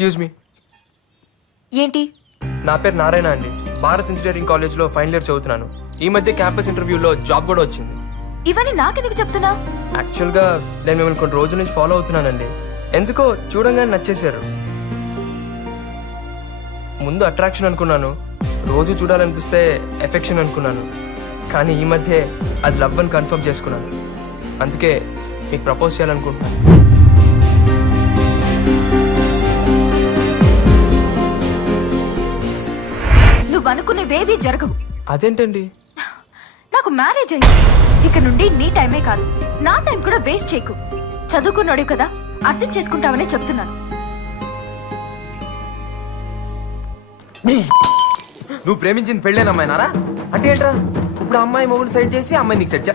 Excuse me, ఏంటి? నా పేరు నారాయణ అండి. భారత్ ఇంజనీరింగ్ కాలేజ్లో ఫైనల్ ఇయర్ చదువుతున్నాను. ఈ మధ్య క్యాంపస్ ఇంటర్వ్యూలో జాబ్ కూడా వచ్చింది. ఇవన్నీ నాకెందుకు చెప్తున్నా? యాక్చువల్గా నేను మిమ్మల్ని కొన్ని రోజుల నుంచి ఫాలో అవుతున్నానండి. ఎందుకో చూడంగానే నచ్చేశారు. ముందు అట్రాక్షన్ అనుకున్నాను, రోజు చూడాలనిపిస్తే ఎఫెక్షన్ అనుకున్నాను. కానీ ఈ మధ్య అది లవ్ అని కన్ఫర్మ్ చేసుకున్నాను. అందుకే మీకు ప్రపోజ్ చేయాలనుకుంటున్నాను. నువ్వు అనుకునేవేవి జరగవు. అదేంటండి? నాకు మ్యారేజ్ అయింది. ఇక నుండి నీ టైమే కాదు, నా టైం కూడా వేస్ట్ చేయకు. చదువుకున్నాడు కదా, అర్థం చేసుకుంటావనే చెప్తున్నాను. నువ్వు ప్రేమించిన పెళ్ళేన అమ్మాయినారా? అంటే ఏంట్రా, ఇప్పుడు అమ్మాయి మొగుడు సైడ్ చేసి అమ్మాయి నీకు సెట్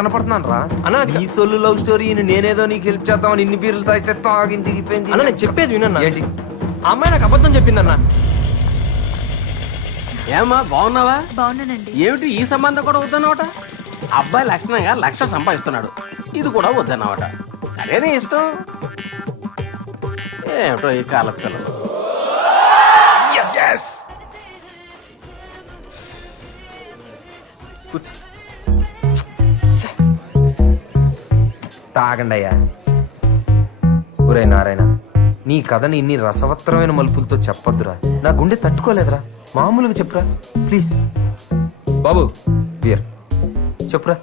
కనపడుతున్నాను రా అన్నా. నీ సొల్లు లవ్ స్టోరీ, నేనేదో నీకు హెల్ప్ చేద్దామని ఇన్ని బీర్లు తాగితే తాగింది అన్న నేను చెప్పేది వినన్నా. ఏంటి? ఆ అమ్మాయి నాకు అబద్ధం చెప్పిందన్నా. ఏమా బాగున్నావా? బాగున్నానండి. ఏమిటి ఈ సంబంధం కూడా వద్దన్నమాట? అబ్బాయి లక్షణంగా 1,00,000 సంపాదిస్తున్నాడు, ఇది కూడా వద్దన్నమాట. సరేనే ఇష్టం. ఏమిటో ఈ కాల పిల్లలు. తాగండి అయ్యా. ఒరే నారాయణ, నీ కథని ఇన్ని రసవత్తరమైన మలుపులతో చెప్పొద్దురా. నా గుండె తట్టుకోలేదురా. మామూలుగా చెప్పురా ప్లీజ్. బాబు బియర్ చెప్పురా.